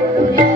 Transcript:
Música